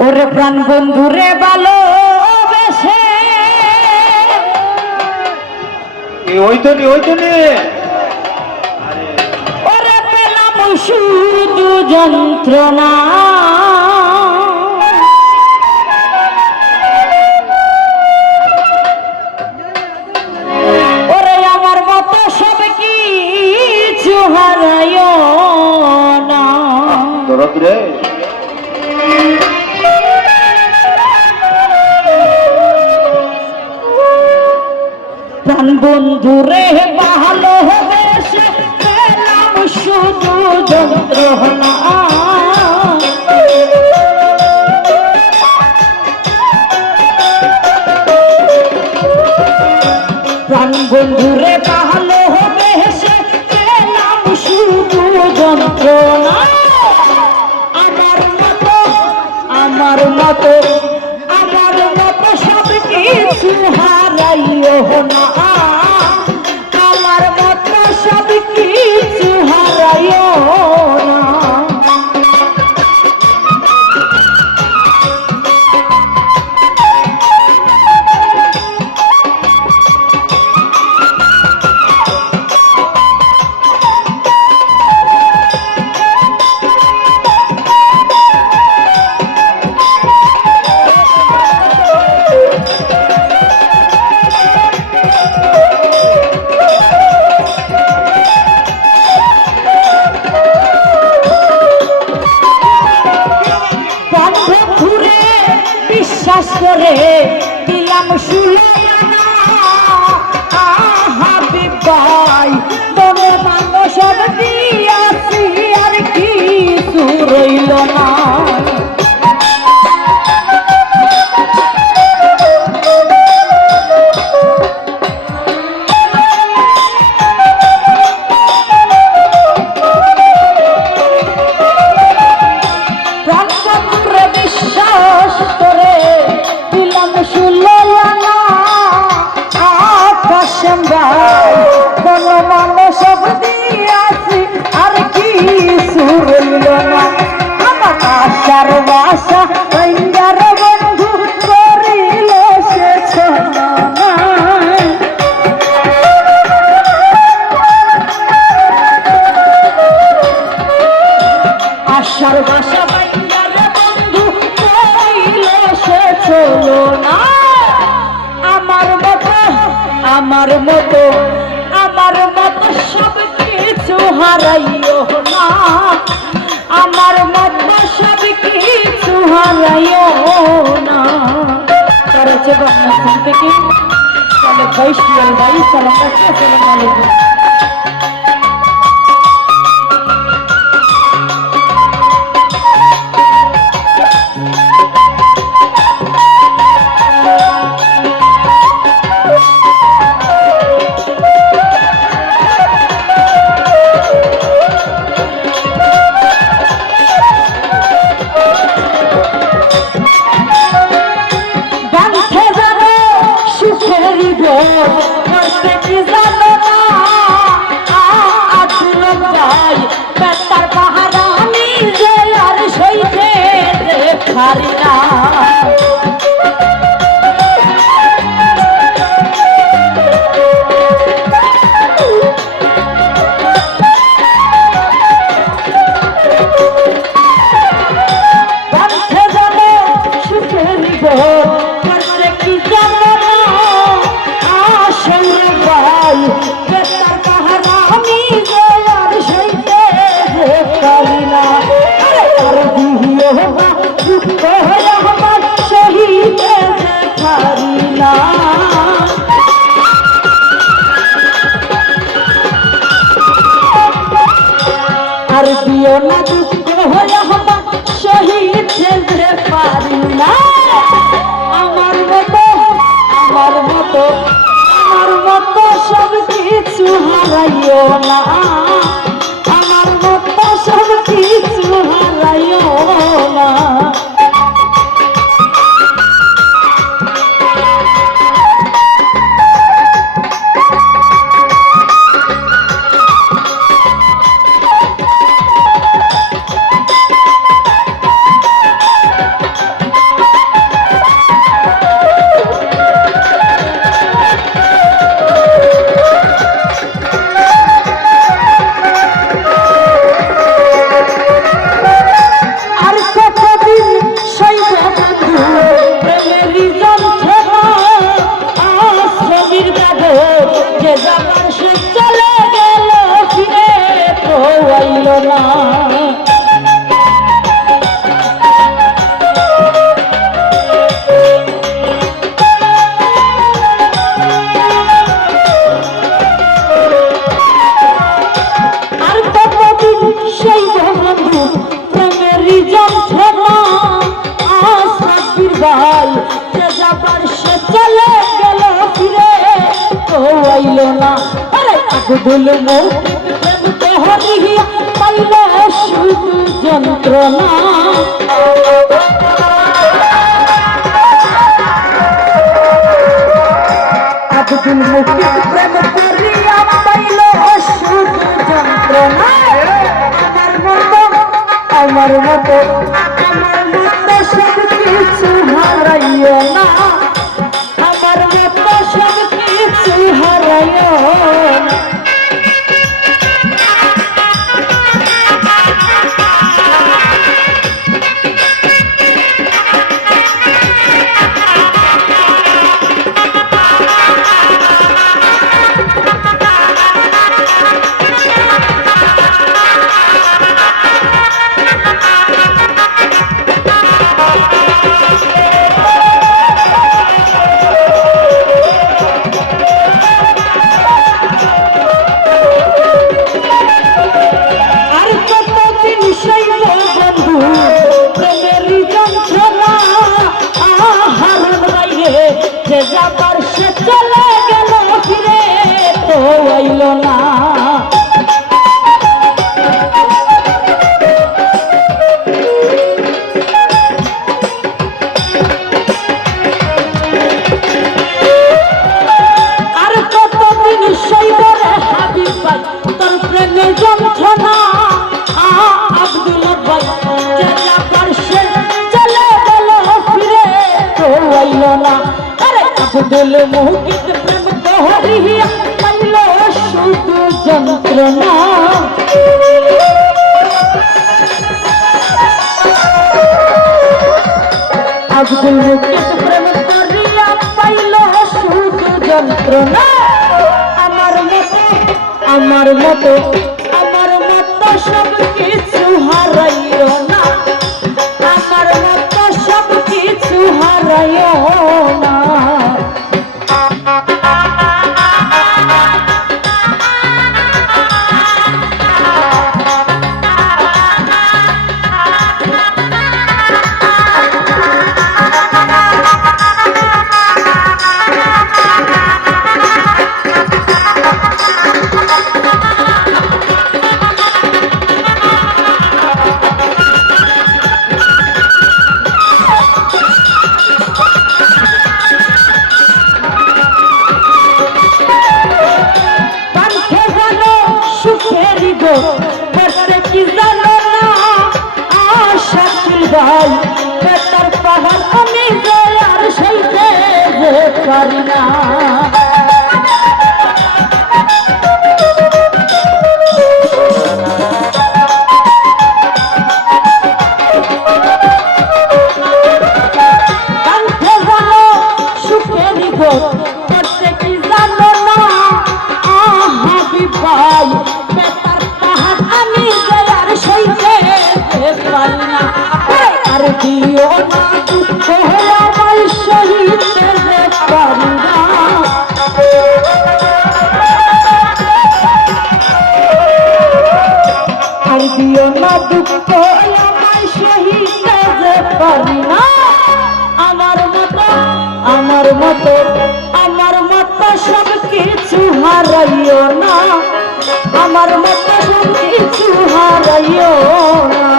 ওরে প্রাণ বন্ধুরে ভালোবেসে ওই তো নি ওরে পেলাম শুধু যন্ত্রণা ওরে আমার মতো সব কিছু হারায় না দরদ রে প্রাণ বন্ধুরে ভালোবেসে পেলাম শুধু যন্ত্রণা প্রাণ বন্ধুরে ভালোবেসে পেলাম শুধু যন্ত্রণা আমার মতো সব কিছু হারাইও না আমার মতো সব কিছু হারাইও না বিশ্বাস করে দিলাম সুলাইনা হাবিব ভাই মনে মানুষ দিয়াছি আর কিছু রইল না বিশ্বাস করে দিলাম সুলাইনা আকাশম ভাই কোন মানুষ দিয়াছি আর কিছু রইল না আমার আশার বাসা বন্ধুর বন্ধু করিল সে ছলনা আশার বাসা চলো না আমার মতো সব কিছু হারাইও না আমার মতো সব কিছু হারাইও না তারা হচ্ছে বাংলাদেশ থেকে সালে ভাই শিয়াল ভাই সালাম আসসালামু আলাইকুম হারিনা আর দিও না দুঃখ হয়ে আমার শহীদ যেতে পারি না আমার মতো সব কিছু হারাইও না আমার মতো সব কিছু হারাইও না প্রেমেরই যন্ত্রণা ছবির বাবু যে যাবার সে চলে গেল ফিরে তো আইল না আর কতদিন সেই বন্ধু প্রেমেরই যন্ত্রণা ছবির ভাই যে যাবার সে চলে গেল ফিরে তো আইল না আরে আগুল মৌখিক প্রেম তোহরিয়া পাইল শুধু যন্ত্রণা আগুল মৌখিক প্রেম করিয়া পাইল শুধু যন্ত্রণা আমার মতো সব কিছু হারাইও না আমার মতো সব কিছু হারাইও না যে যাবার সে চলে গেল ফিরে তো আইল না আর কতদিন সইব রে হাবিব ভাই তোর প্রেমের যন্ত্রণা আব্দুল ভাই যে যাবার সে চলে গেল ফিরে তো আইল না আব্দুল মৌখিক প্রেম তোহরিয়া পাইল শুধু যন্ত্রণা আব্দুল মৌখিক প্রেম তোহরিয়া পাইল শুধু যন্ত্রণা আমার মতো সব কিছু হারাইও না আমার মতো সব কিছু হারাইও না কি জানো না শাকিল ভাই বেতার পাহাড় আমি আর সইতে পারি না কান্থে জানো সুখের ভোট করতে কি জানো না হাবিব ভাই আর দিও না দুঃখ আমার শহীদ পারি না আর দিও না দুঃখ আমার শহীদ পারি না আমার মতো সব কিছু হারাইও না আমার মতো সব কিছু হারাইও না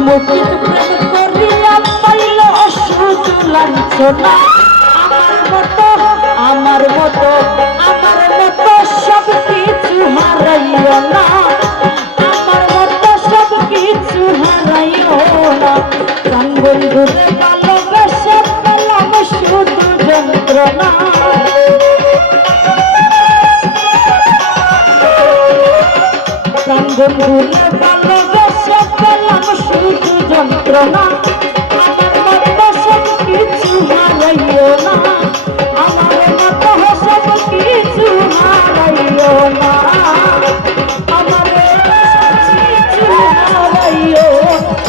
মুখিত প্রেম করিয়া পাইল শুধু লাঞ্ছনা আমার মতো সব কিছু হারাইও না আমার মতো সব কিছু হারাইও না প্রাণ বন্ধুরে ভালোবেসে পেলাম শুধু যন্ত্রণা প্রাণ বন্ধুরে ভালোবেসে পেলাম শুধু যন্ত্রণা আমার মতো সব কিছু হারাইও না আমার মতো সব কিছু হারাইও না আমার কিছু হারাইও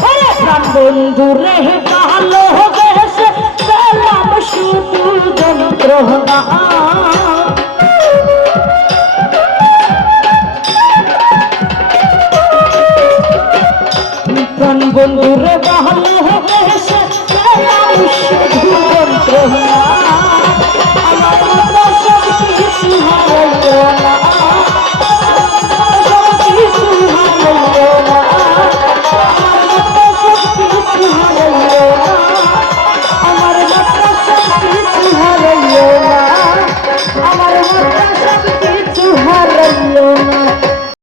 ওরে প্রাণ বন্ধুরে ভালোবেসে পেলাম শুধু যন্ত্রণা